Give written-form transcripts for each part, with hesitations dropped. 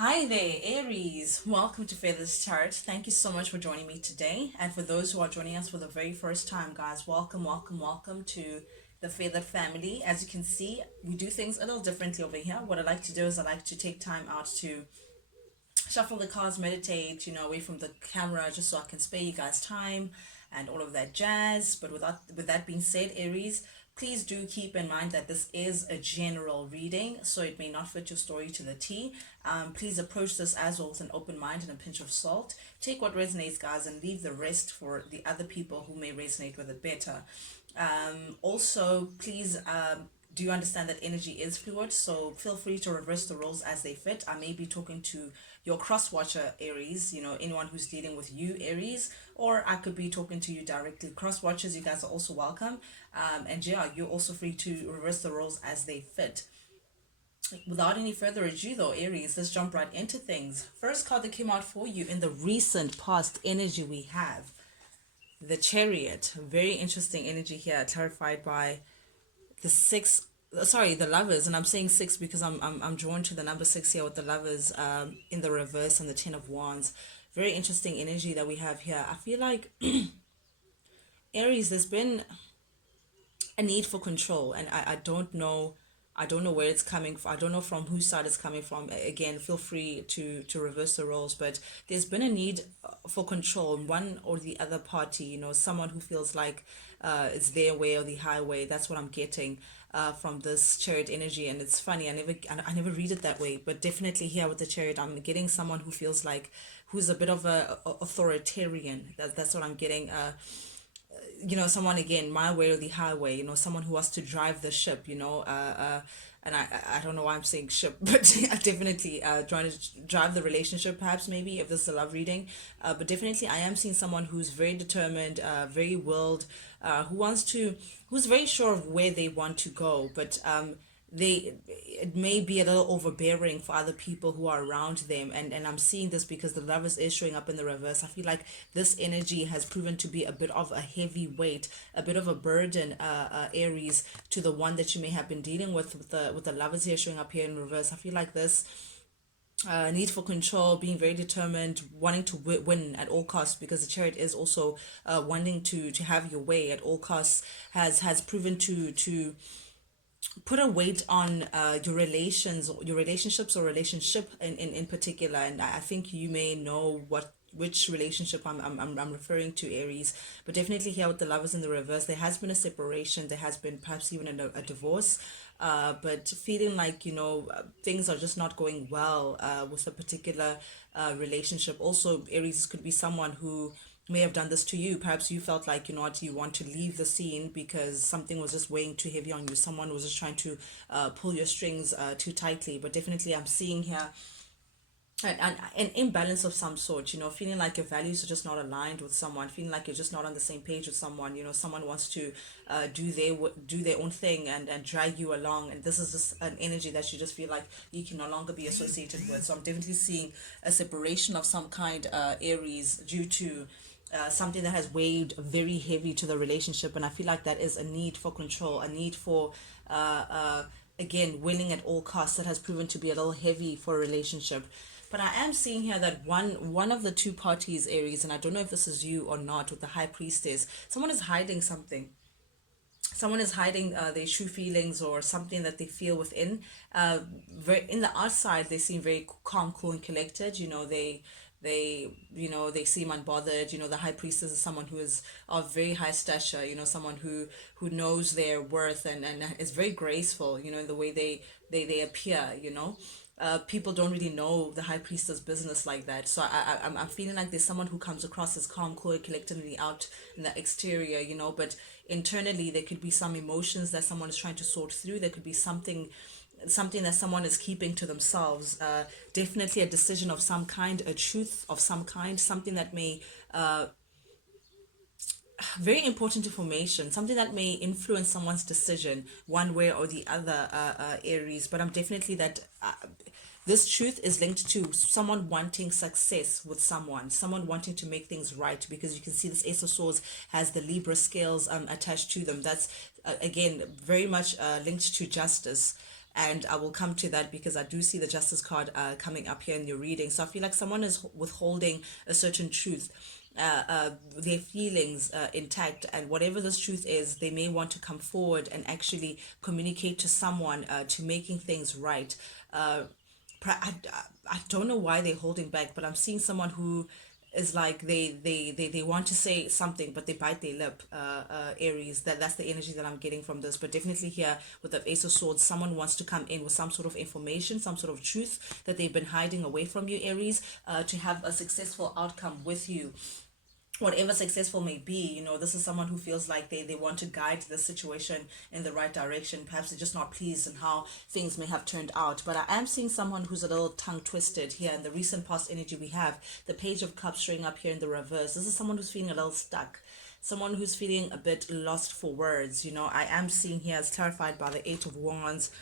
Hi there, Aries. Welcome to Feathers Chart. Thank you so much for joining me today. And for those who are joining us for the very first time, guys, welcome, welcome, welcome to the Feathered family. As you can see, we do things a little differently over here. What I like to do is I like to take time out to shuffle the cards, meditate, away from the camera just so I can spare you guys time and all of that jazz. But with that being said, Aries, please do keep in mind that this is a general reading, so it may not fit your story to the T. Please approach this as well with an open mind and a pinch of salt. Take what resonates, guys, and leave the rest for the other people who may resonate with it better. Also, please do you understand that energy is fluid? So feel free to reverse the roles as they fit. I may be talking to your cross watcher, Aries, anyone who's dealing with you, Aries, or I could be talking to you directly. Cross watchers, you guys are also welcome. And yeah, you're also free to reverse the roles as they fit. Without any further ado, though, Aries, let's jump right into things. First card that came out for you in the recent past energy we have the Chariot. Very interesting energy here, clarified by the six, sorry, the Lovers. And I'm saying six because I'm drawn to the number six here with the Lovers in the reverse and the Ten of Wands. Very interesting energy that we have here. I feel like Aries, there's been a need for control, and I don't know where it's coming from. I don't know from whose side it's coming from. Again, feel free to reverse the roles, but there's been a need for control in one or the other party. Someone who feels like it's their way or the highway. That's what I'm getting from this Chariot energy. And it's funny, I never read it that way, but definitely here with the Chariot, I'm getting someone who feels like who's a bit of a authoritarian. That's what I'm getting. Someone, again, my way or the highway, someone who wants to drive the ship, and I don't know why I'm saying ship, but I definitely trying to drive the relationship, perhaps, maybe, if this is a love reading. But definitely I am seeing someone who's very determined, very willed, who's very sure of where they want to go, but it may be a little overbearing for other people who are around them, and I'm seeing this because the Lovers is showing up in the reverse. I feel like this energy has proven to be a bit of a heavy weight, a bit of a burden, Aries, to the one that you may have been dealing with the Lovers here showing up here in reverse. I feel like this need for control, being very determined, wanting to win at all costs, because the Chariot is also wanting to have your way at all costs, has proven to put a weight on your relationships, or relationship in particular. And I think you may know which relationship I'm referring to, Aries. But definitely here with the Lovers in the reverse, there has been a separation, there has been perhaps even a divorce, but feeling like things are just not going well with a particular relationship. Also, Aries, could be someone who may have done this to you. Perhaps you felt like, what, you want to leave the scene because something was just weighing too heavy on you. Someone was just trying to pull your strings too tightly. But definitely I'm seeing here an imbalance of some sort, feeling like your values are just not aligned with someone, feeling like you're just not on the same page with someone. Someone wants to do their own thing and drag you along, and this is just an energy that you just feel like you can no longer be associated with. So I'm definitely seeing a separation of some kind, Aries, due to something that has weighed very heavy to the relationship. And I feel like that is a need for control, a need for again, winning at all costs, that has proven to be a little heavy for a relationship. But I am seeing here that one of the two parties, Aries, and I don't know if this is you or not, with the High Priestess, someone is hiding something. Someone is hiding their true feelings, or something that they feel within. In the outside, they seem very calm, cool, and collected. They seem unbothered. The High Priestess is someone who is of very high stature. Someone who knows their worth, and is very graceful. In the way they appear. People don't really know the High Priestess business like that. So I'm feeling like there's someone who comes across as calm, cool, and collected in the out, in the exterior, but internally there could be some emotions that someone is trying to sort through. There could be something that someone is keeping to themselves. Definitely a decision of some kind, a truth of some kind, something that may very important information, something that may influence someone's decision one way or the other, Aries. But I'm definitely that this truth is linked to someone wanting success with someone wanting to make things right, because you can see this Ace of Swords has the Libra scales attached to them. That's again very much linked to justice. And I will come to that because I do see the Justice card coming up here in your reading. So I feel like someone is withholding a certain truth, their feelings intact, and whatever this truth is, they may want to come forward and actually communicate to someone to making things right. Uh, I don't know why they're holding back, but I'm seeing someone who is like they want to say something but they bite their lip. Aries, that's the energy that I'm getting from this. But definitely here with the Ace of Swords, someone wants to come in with some sort of information, some sort of truth that they've been hiding away from you, Aries, to have a successful outcome with you, whatever successful may be. This is someone who feels like they want to guide the situation in the right direction. Perhaps they're just not pleased in how things may have turned out. But I am seeing someone who's a little tongue twisted here. In the recent past energy, we have the Page of Cups showing up here in the reverse. This is someone who's feeling a little stuck, someone who's feeling a bit lost for words. I am seeing here, as clarified by the Eight of Wands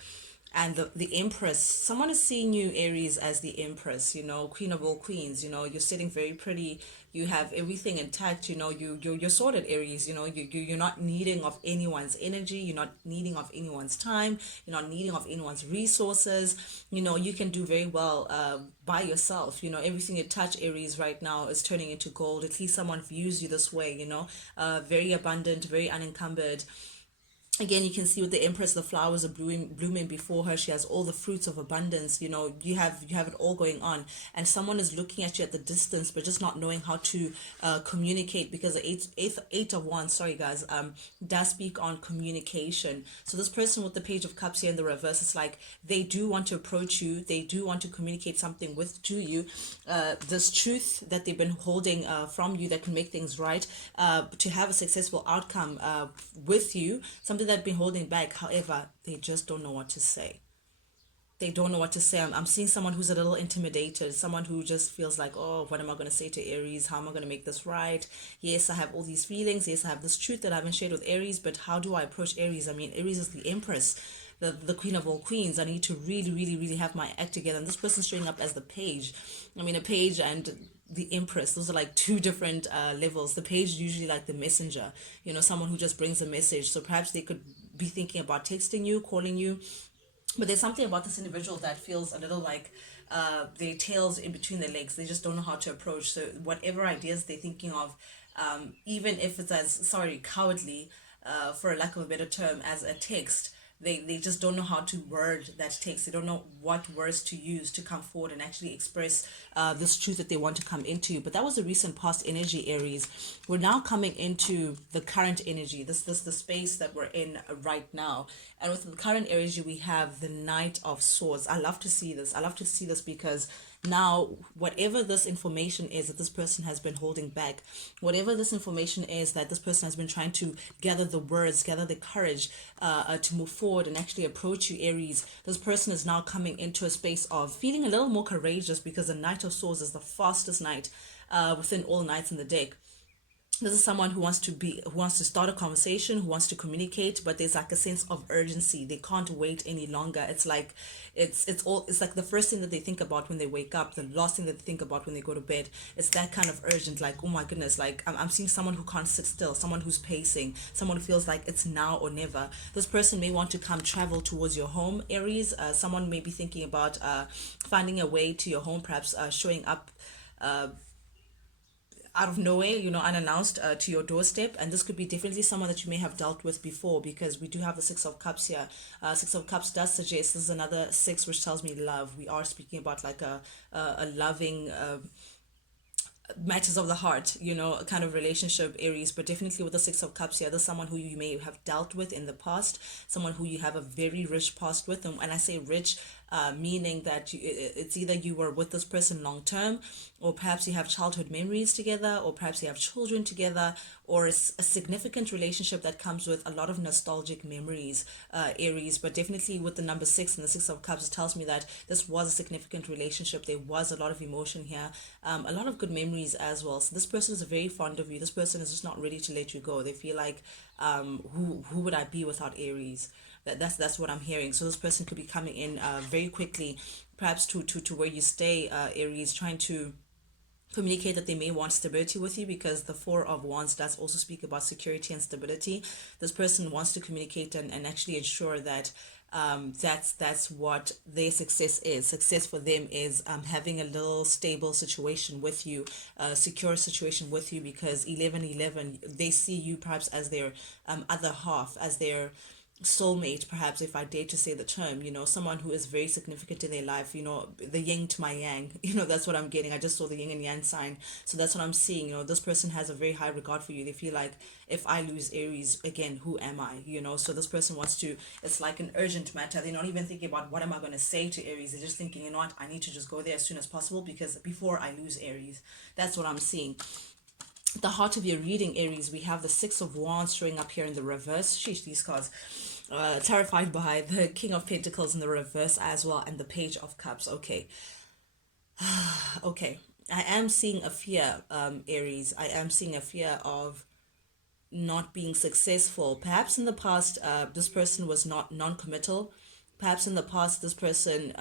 and the Empress. Someone is seeing you, Aries, as the Empress, Queen of all queens. You're sitting very pretty, you have everything intact. You're sorted, Aries. You're not needing of anyone's energy, you're not needing of anyone's time, you're not needing of anyone's resources. You can do very well by yourself. Everything you touch, Aries, right now is turning into gold. At least someone views you this way. Very abundant, very unencumbered. Again, you can see with the Empress, the flowers are blooming before her. She has all the fruits of abundance. You have it all going on, and someone is looking at you at the distance but just not knowing how to communicate, because the eight of wands, sorry guys, does speak on communication. So this person with the Page of Cups here in the reverse, it's like they do want to approach you, they do want to communicate something to you, this truth that they've been holding from you that can make things right, to have a successful outcome with you, something that been holding back. However, they just don't know what to say. They don't know what to say. I'm seeing someone who's a little intimidated, someone who just feels like, oh, what am I going to say to Aries? How am I going to make this right? Yes, I have all these feelings. Yes, I have this truth that I haven't shared with Aries, but how do I approach Aries? I mean, Aries is the Empress, the Queen of all queens. I need to really, really, really have my act together. And this person's showing up as the Page. I mean, a Page and the Empress, those are like two different levels. The Page is usually like the messenger, someone who just brings a message. So perhaps they could be thinking about texting you, calling you, but there's something about this individual that feels a little like their tails in between their legs. They just don't know how to approach. So whatever ideas they're thinking of, even if it's as, sorry, cowardly, for a lack of a better term, as a text, they just don't know how to word that text. They don't know what words to use to come forward and actually express this truth that they want to come into. But that was a recent past energy, Aries. We're now coming into the current energy, this the space that we're in right now. And with the current energy, we have the Knight of Swords. I love to see this. I love to see this because now, whatever this information is that this person has been holding back, whatever this information is that this person has been trying to gather the words, gather the courage to move forward and actually approach you, Aries, this person is now coming into a space of feeling a little more courageous, because the Knight of Swords is the fastest knight within all knights in the deck. This is someone who wants to start a conversation, who wants to communicate, but there's like a sense of urgency. They can't wait any longer. It's like it's like the first thing that they think about when they wake up, the last thing that they think about when they go to bed. It's that kind of urgent, like, oh my goodness, like I'm seeing someone who can't sit still, someone who's pacing, someone who feels like it's now or never. This person may want to come travel towards your home, Aries. Someone may be thinking about finding a way to your home, perhaps showing up out of nowhere, unannounced, to your doorstep. And this could be definitely someone that you may have dealt with before, because we do have the Six of Cups here. Six of Cups does suggest, this is another six, which tells me love. We are speaking about like a loving, matters of the heart, a kind of relationship, Aries. But definitely with the Six of Cups here, there's someone who you may have dealt with in the past, someone who you have a very rich past with. And I say rich, meaning that it's either you were with this person long term, or perhaps you have childhood memories together, or perhaps you have children together, or it's a significant relationship that comes with a lot of nostalgic memories, Aries. But definitely with the number six and the Six of Cups, it tells me that this was a significant relationship. There was a lot of emotion here, a lot of good memories as well. So this person is very fond of you. This person is just not ready to let you go. They feel like, who would I be without Aries? That's what I'm hearing. So this person could be coming in very quickly, perhaps to where you stay, Aries, trying to communicate that they may want stability with you, because the Four of Wands does also speak about security and stability. This person wants to communicate and actually ensure that That's what their success is. Success for them is having a little stable situation with you, a secure situation with you, because 1111, they see you perhaps as their other half, as their soulmate, perhaps, if I dare to say the term, someone who is very significant in their life, the yin to my yang. That's what I'm getting. I just saw the yin and yang sign. So that's what I'm seeing. This person has a very high regard for you. They feel like, if I lose Aries again, who am I? So this person wants to, it's like an urgent matter. They're not even thinking about what am I going to say to Aries. They're just thinking, what, I need to just go there as soon as possible, because before I lose Aries. That's what I'm seeing. The heart of your reading, Aries, we have the Six of Wands showing up here in the reverse. Sheesh, these cards. Terrified by the King of Pentacles in the reverse as well, and the Page of Cups. Okay. Okay. I am seeing a fear, Aries. I am seeing a fear of not being successful. Perhaps in the past, this person was not non-committal. Perhaps in the past, this person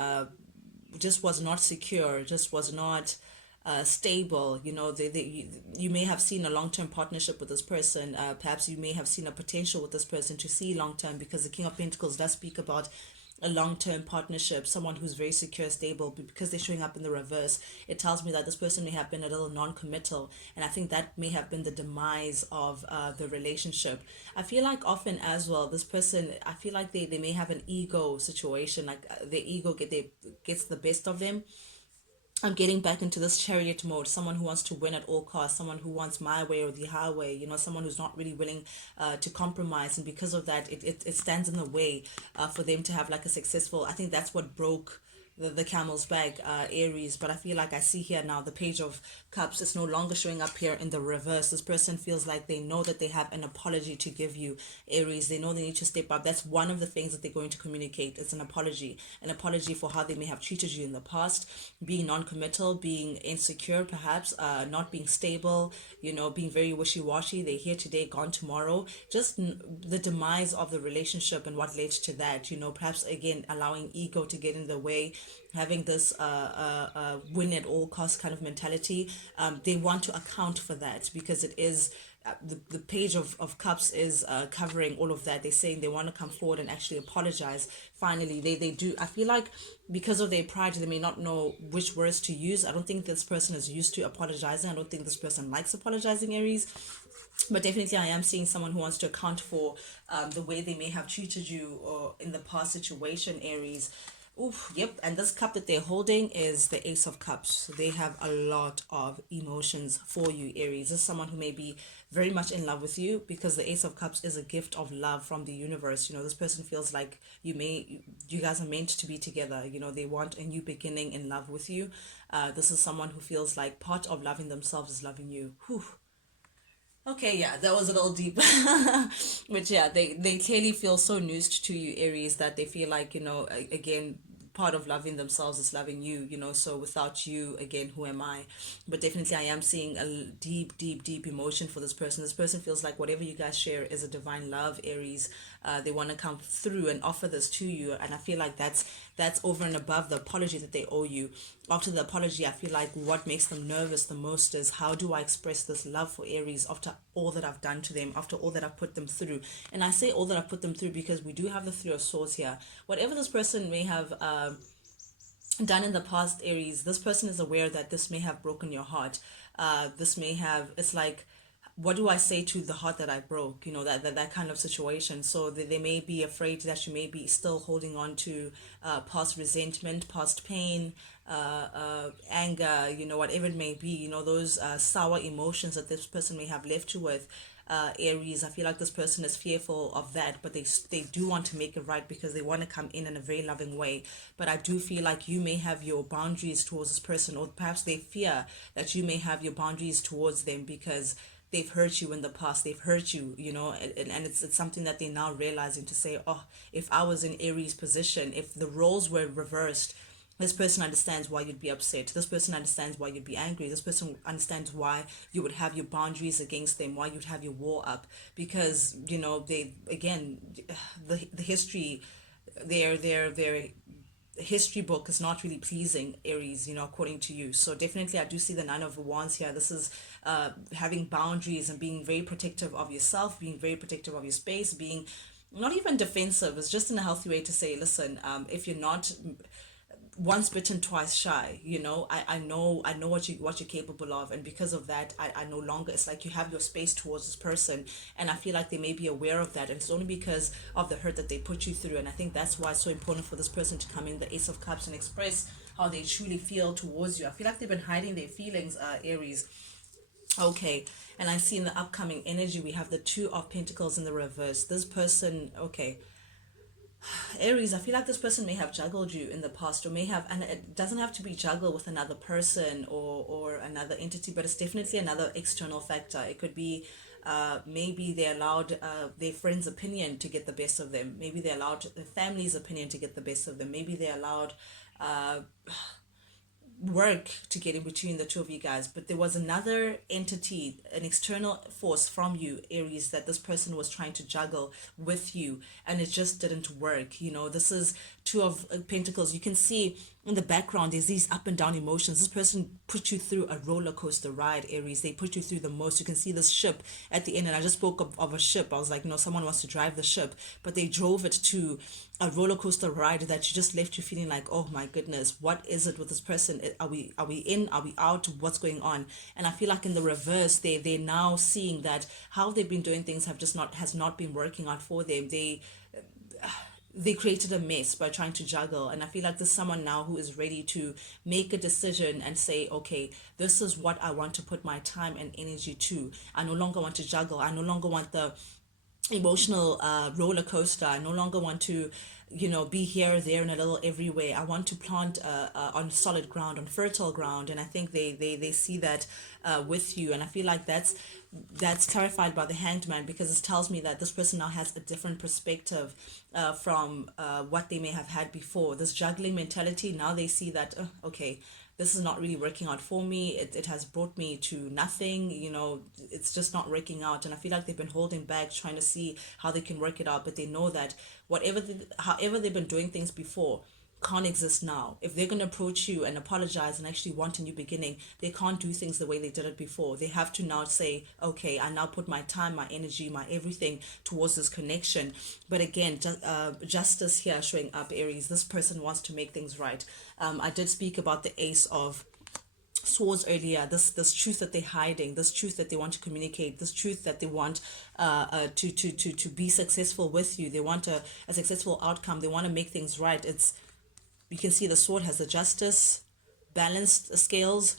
just was not secure, just was not stable. You may have seen a long-term partnership with this person. Perhaps you may have seen a potential with this person to see long-term, because the King of Pentacles does speak about a long-term partnership, someone who's very secure, stable. But because they're showing up in the reverse, it tells me that this person may have been a little non-committal, and I think that may have been the demise of the relationship. I feel like often as well, this person, I feel like they may have an ego situation, like their ego gets the best of them. I'm getting back into this chariot mode. Someone who wants to win at all costs, someone who wants my way or the highway, someone who's not really willing to compromise. And because of that, it stands in the way for them to have like a successful, I think that's what broke the camel's back, Aries. But I feel like I see here now the Page of Cups is no longer showing up here in the reverse. This person feels like they know that they have an apology to give you, Aries. They know they need to step up. That's one of the things that they're going to communicate. It's an apology for how they may have treated you in the past, being non-committal, being insecure, perhaps not being stable, being very wishy-washy. They're here today, gone tomorrow. Just the demise of the relationship and what led to that. Perhaps again allowing ego to get in the way, having this win at all costs kind of mentality. They want to account for that, because it is the Page of Cups is covering all of that. They're saying they want to come forward and actually apologize. Finally, they do. I feel like because of their pride, they may not know which words to use. I don't think this person is used to apologizing. I don't think this person likes apologizing, Aries. But definitely I am seeing someone who wants to account for the way they may have treated you or in the past situation, Aries. Oof, yep. And this cup that they're holding is the Ace of Cups. They have a lot of emotions for you, Aries. This is someone who may be very much in love with you, because the Ace of Cups is a gift of love from the universe. This person feels like you guys are meant to be together. They want a new beginning in love with you. This is someone who feels like part of loving themselves is loving you. Whew. Okay, yeah, that was a little deep. But yeah, they clearly feel so nursed to you, Aries, that they feel like, again, part of loving themselves is loving you, so without you, again, who am I? But definitely I am seeing a deep, deep, deep emotion for this person. This person feels like whatever you guys share is a divine love, Aries. They want to come through and offer this to you, and I feel like that's over and above the apology that they owe you. After the apology, I feel like what makes them nervous the most is, how do I express this love for Aries after all that I've done to them, after all that I've put them through? And I say all that I've put them through because we do have the Three of Swords here. Whatever this person may have done in the past, Aries, this person is aware that this may have broken your heart. This may have, it's like, what do I say to the heart that I broke? That kind of situation. So they may be afraid that you may be still holding on to past resentment, past pain, anger, whatever it may be, those sour emotions that this person may have left you with. Aries, I feel like this person is fearful of that, but they do want to make it right, because they want to come in a very loving way. But I do feel like you may have your boundaries towards this person, or perhaps they fear that you may have your boundaries towards them, because they've hurt you in the past. They've hurt you, and it's something that they're now realizing, to say, oh, if I was in Aries' position, if the roles were reversed, this person understands why you'd be upset. This person understands why you'd be angry. This person understands why you would have your boundaries against them, why you'd have your wall up. Because, they, again, the history, their history book is not really pleasing, Aries, according to you. So definitely I do see the Nine of Wands here. This is having boundaries and being very protective of yourself, being very protective of your space, being not even defensive, it's just in a healthy way to say, listen, if you're not once bitten twice shy, I know what you're capable of, and because of that, I no longer, it's like you have your space towards this person, and I feel like they may be aware of that, and it's only because of the hurt that they put you through. And I think that's why it's so important for this person to come in, the Ace of Cups, and express how they truly feel towards you. I feel like they've been hiding their feelings, Aries. Okay, and I see in the upcoming energy we have the Two of Pentacles in the reverse. This person, okay, Aries, I feel like this person may have juggled you in the past, or may have, and it doesn't have to be juggle with another person or another entity, but it's definitely another external factor. It could be maybe they allowed their friend's opinion to get the best of them. Maybe they allowed the family's opinion to get the best of them. Maybe they allowed work to get in between the two of you guys, but there was another entity, an external force from you, Aries, that this person was trying to juggle with you, and it just didn't work. This is Two of Pentacles. You can see in the background there's these up and down emotions. This person put you through a roller coaster ride, Aries. They put you through the most. You can see this ship at the end, and I just spoke of a ship. I was like, no, someone wants to drive the ship, but they drove it to a roller coaster ride that you just left you feeling like, oh my goodness, what is it with this person? Are we in, are we out, what's going on? And I feel like in the reverse, they're now seeing that how they've been doing things has not been working out for them. They created a mess by trying to juggle, and I feel like there's someone now who is ready to make a decision and say, okay, this is what I want to put my time and energy to. I no longer want to juggle. I no longer want the emotional roller coaster. I no longer want to, be here, there, and a little everywhere. I want to plant on solid ground, on fertile ground, and I think they see that with you, and I feel like that's clarified by the Hanged Man, because it tells me that this person now has a different perspective from what they may have had before. This juggling mentality, now they see that, okay, this is not really working out for me. It has brought me to nothing. It's just not working out. And I feel like they've been holding back, trying to see how they can work it out. But they know that however they've been doing things before, can't exist now. If they're going to approach you and apologize and actually want a new beginning, they can't do things the way they did it before. They have to now say, okay, I now put my time, my energy, my everything towards this connection. But again, justice here showing up, Aries. This person wants to make things right. I did speak about the Ace of Swords earlier. This truth that they're hiding, this truth that they want to communicate, this truth that they want to be successful with you. They want a successful outcome. They want to make things right. You can see the sword has the justice, balanced scales.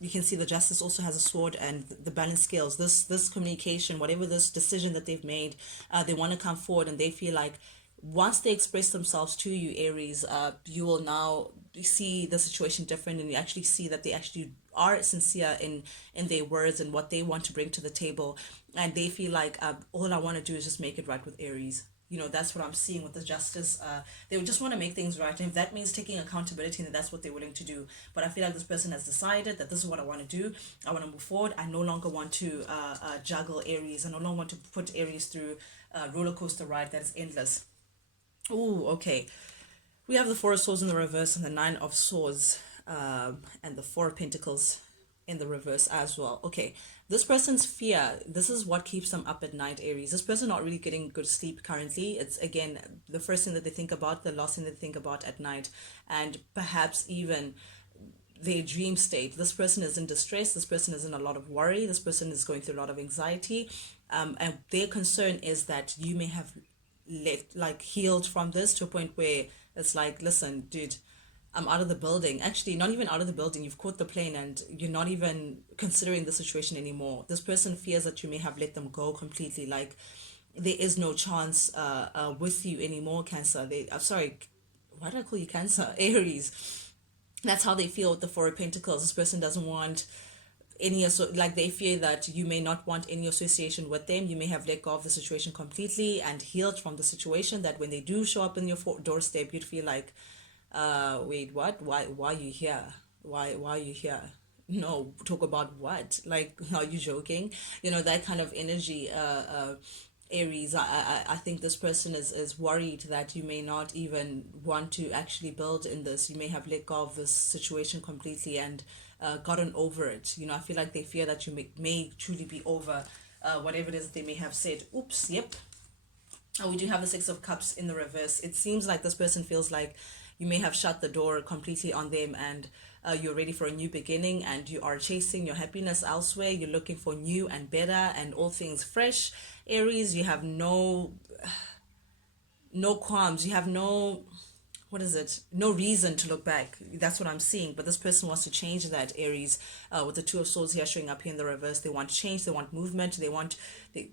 You can see the justice also has a sword and the balanced scales. This communication, whatever this decision that they've made, they want to come forward, and they feel like once they express themselves to you, Aries, you will now see the situation different, and you actually see that they actually are sincere in their words and what they want to bring to the table, and they feel like all I want to do is just make it right with Aries. That's what I'm seeing with the justice. They would just want to make things right, and if that means taking accountability, then that's what they're willing to do. But I feel like this person has decided that this is what I want to do. I want to move forward. I no longer want to juggle Aries. I no longer want to put Aries through a roller coaster ride that is endless. Oh, okay. We have the Four of Swords in the reverse and the Nine of Swords, and the Four of Pentacles in the reverse as well. Okay, this person's fear, this is what keeps them up at night, Aries. This person not really getting good sleep currently. It's, again, the first thing that they think about, the last thing they think about at night, and perhaps even their dream state. This person is in distress. This person is in a lot of worry. This person is going through a lot of anxiety. And their concern is that you may have healed from this to a point where it's like, listen, dude, I'm out of the building. Actually, not even out of the building. You've caught the plane and you're not even considering the situation anymore. This person fears that you may have let them go completely. Like, there is no chance with you anymore, Cancer. Sorry, why did I call you Cancer? Aries. That's how they feel with the Four of Pentacles. This person doesn't want like, they fear that you may not want any association with them. You may have let go of the situation completely and healed from the situation, that when they do show up in your doorstep, you'd feel like, wait, what? Why are you here? Why are you here? No, talk about what? Like, are you joking? That kind of energy. Aries, I think this person is worried that you may not even want to actually build in this. You may have let go of this situation completely and gotten over it. I feel like they fear that you may truly be over whatever it is they may have said. Oops, yep. We do have the Six of Cups in the reverse. It seems like this person feels like you may have shut the door completely on them, and you're ready for a new beginning, and you are chasing your happiness elsewhere. You're looking for new and better and all things fresh. Aries, you have no qualms. You have no, what is it, no reason to look back. That's what I'm seeing. But this person wants to change that, Aries. With the Two of Swords here showing up here in the reverse, they want change, they want movement, they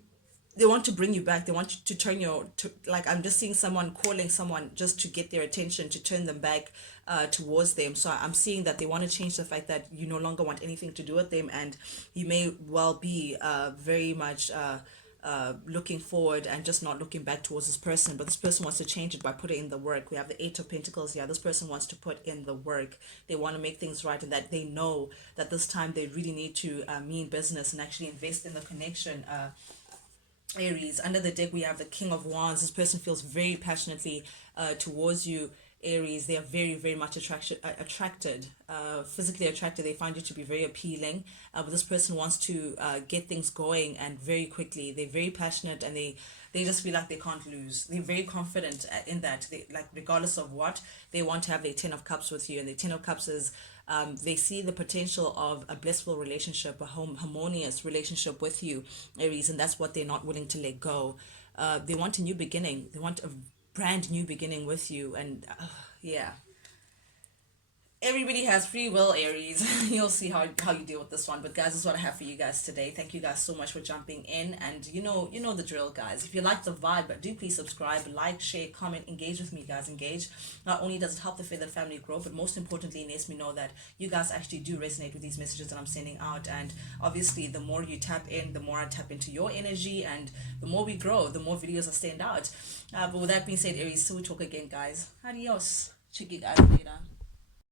they want to bring you back. They want you to turn like, I'm just seeing someone calling someone just to get their attention, to turn them back towards them. So I'm seeing that they want to change the fact that you no longer want anything to do with them, and you may well be very much looking forward and just not looking back towards this person. But this person wants to change it by putting in the work. We have the Eight of Pentacles. Yeah, this person wants to put in the work. They want to make things right, and that they know that this time they really need to mean business and actually invest in the connection. Aries. Under the deck, we have the King of Wands. This person feels very passionately towards you, Aries. They are very, very much physically attracted. They find you to be very appealing. But this person wants to get things going, and very quickly. They're very passionate, and they just feel like they can't lose. They're very confident in that. They, like, regardless of what, they want to have their Ten of Cups with you. And the Ten of Cups is, they see the potential of a blissful relationship, a harmonious relationship with you, Aries, and that's what they're not willing to let go. They want a new beginning. They want a brand new beginning with you, and yeah, everybody has free will, Aries. You'll see how you deal with this one. But guys, this is what I have for you guys today. Thank you guys so much for jumping in. And you know the drill, guys. If you like the vibe, but do please subscribe, like, share, comment, engage with me, guys. Engage. Not only does it help the feathered family grow, but most importantly, it lets me know that you guys actually do resonate with these messages that I'm sending out. And obviously, the more you tap in, the more I tap into your energy, and the more we grow, the more videos I send out. But with that being said, Aries, so we talk again, guys. Adios. Check you guys later.